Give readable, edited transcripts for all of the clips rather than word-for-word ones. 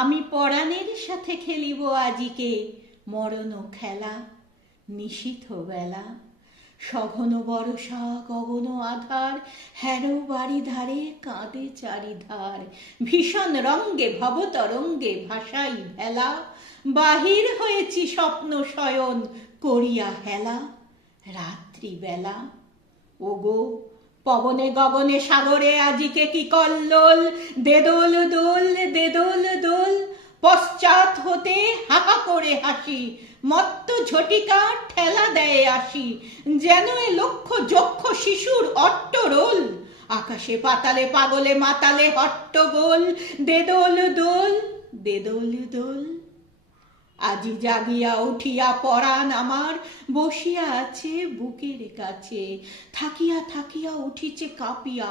আমি পরাণের সাথে খেলিব আজিকে মরণ খেলা। নিশীথ বেলা, সঘন বরষা গগন আধার, হ্যারো বাড়ি ধারে কাঁদে চারিধার। ভীষণ রঙ্গে ভবতরঙ্গে ভাসাই ভেলা, বাহির হয়েছি স্বপ্ন শয়ন করিয়া হেলা। রাত্রিবেলা, ওগো পবনে গগনে সাগরে আজিকে কি কল্লোল। দেদোল দোল দেদোল দোল, পশ্চাৎ হতে হাহা করে হাসি, মত্ত ঝটিকা ঠেলা দেয় আসি। যেন এ লক্ষ যক্ষ শিশুর অট্টরোল, আকাশে পাতালে পাগলে মাতালে হট্টগোল। দেদোল দোল দেদোল দোল। আজি জাগিয়া উঠিয়া পরাণ আমার বসিয়া আছে বুকের কাছে। থাকিয়া থাকিয়া উঠিছে কাঁপিয়া,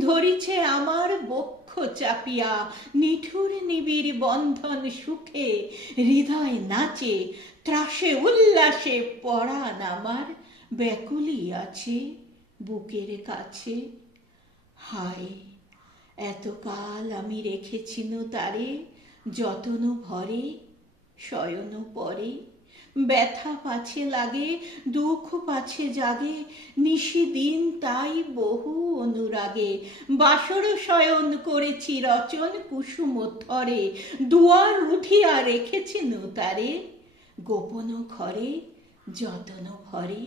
ধরিছে আমার বক্ষ চাপিয়া। নিঠুর নিবিড় বন্ধন সুখে হৃদয় নাচে, ত্রাসে উল্লাসে পরাণ আমার ব্যাকুলি আছে বুকের কাছে। হায়, এতকাল আমি রেখেছিনু তারে যতন ভরে, শয়ন পরে। ব্যথা পাছে লাগে, দুঃখ পাছে জাগে, নিশি দিন তাই বহু অনুরাগে। বাসর শয়ন করেছি রচন কুসুম থরে, দুয়ার উঠিয়া রেখেছিনু তারে গোপন ঘরে যতন ভরে।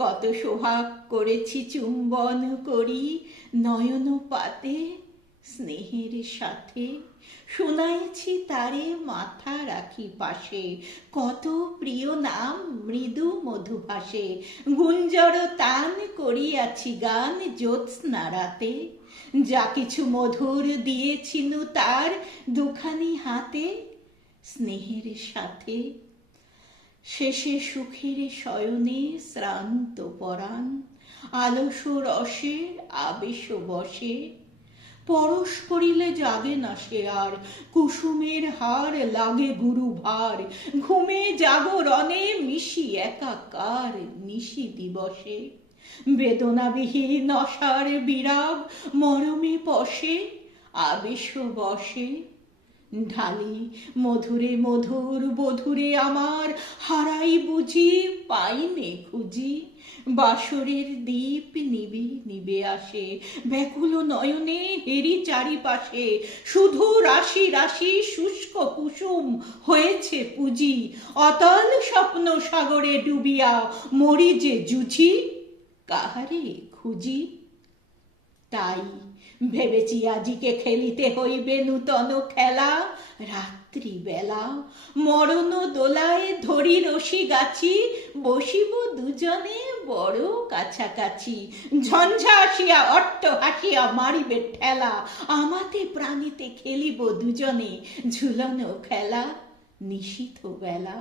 কত সোহাগ করেছি চুম্বন করি নয়ন পাতে স্নেহের সাথে। শুনাইছি তারে মাথা রাখি পাশে, কত প্রিয় নাম মৃদু মধুভাসে। গুঞ্জর তান করিয়াছি গান জ্যোৎস্না রাতে, যা কিছু মধুর দিয়েছিনু তার দুখানি হাতে স্নেহের সাথে। শেষে সুখের শয়নে শ্রান্ত পরাণ, আলস রসে আবেশ বসে। পরশ করিলে জাগে না সে আর, কুসুমের হার লাগে গুরু ভার। ঘুমে জাগরণে মিশি একাকার নিশি দিবসে। বেদনাবিহীন অসার বিরাগ মরমে পশে আবেশ বসে। ঢালি মধুরে মধুর বধুরে আমার, হারাই বুঝি পাইনে খুঁজি। বাসরের দীপ নিবে নিবে আসে, ব্যাকুল নয়নে হেরি চারিপাশে। শুধু রাশি রাশি শুষ্ক কুসুম হয়েছে পুঁজি, অতল স্বপ্ন সাগরে ডুবিয়া মরি যে জুঝি, কাহারে খুঁজি। তাই ভেবেছি আজিকে খেলিতে হইবে নূতন খেলা। রাত্রিবেলা মরণ দোলায় ধরি রশি গাছি, বসিব দুজনে বড় কাছাকাছি। ঝঞ্ঝা আসিয়া অট্ট হাসিয়া মারিবে ঠেলা, আমাতে প্রাণীতে খেলিব দুজনে ঝুলনো খেলা। নিশীথ বেলা,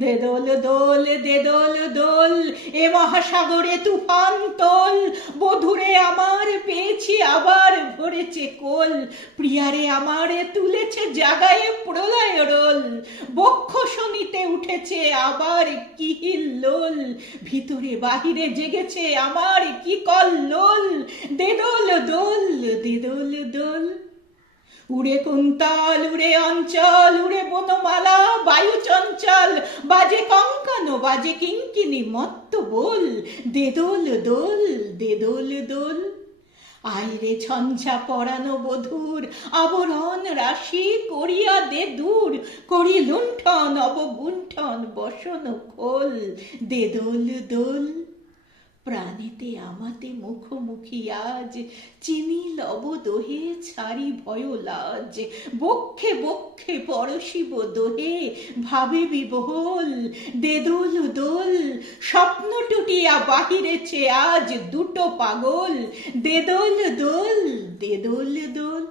দেদোল দোল দেদোল দোল, এ মহাসাগরে তুফান তোল। বধুরে আমার পেয়েছি আবার ভরেছে কোল, প্রিয়ারে আমারে তুলেছে জাগায়ে প্রলয় রোল। বক্ষ শনিতে উঠেছে আবার কি হিল্লোল, ভিতরে বাহিরে জেগেছে আমার কি কল্লোল। দেদোল দোল দেদোল দোল। উড়ে কুন্তল উড়ে অঞ্চল, উড়ে বনমালা বায়ু চঞ্চল। বাজে কঙ্কান বাজে কিঙ্কিনি মত্ত বোল। দেদোল দোল দেদোল দোল। আইরে ঝঞ্ঝা পরানো বধূর, আবরণ রাশি করিয়া দে দূর। করি লুণ্ঠন অবগুণ্ঠন বসন খোল। দেদোল দোল। প্রাণীতে আমাতে মুখোমুখি আজ, চিনি লব দোহে ছাড়ি ভয় লাজ। বক্ষে বক্ষে পরশিব দোহে ভাবে বিবহল। দেদোল দোল। স্বপ্ন টুটিয়া বাহিরেছে আজ দুটো পাগল। দেদোল দোল দেদোল দোল।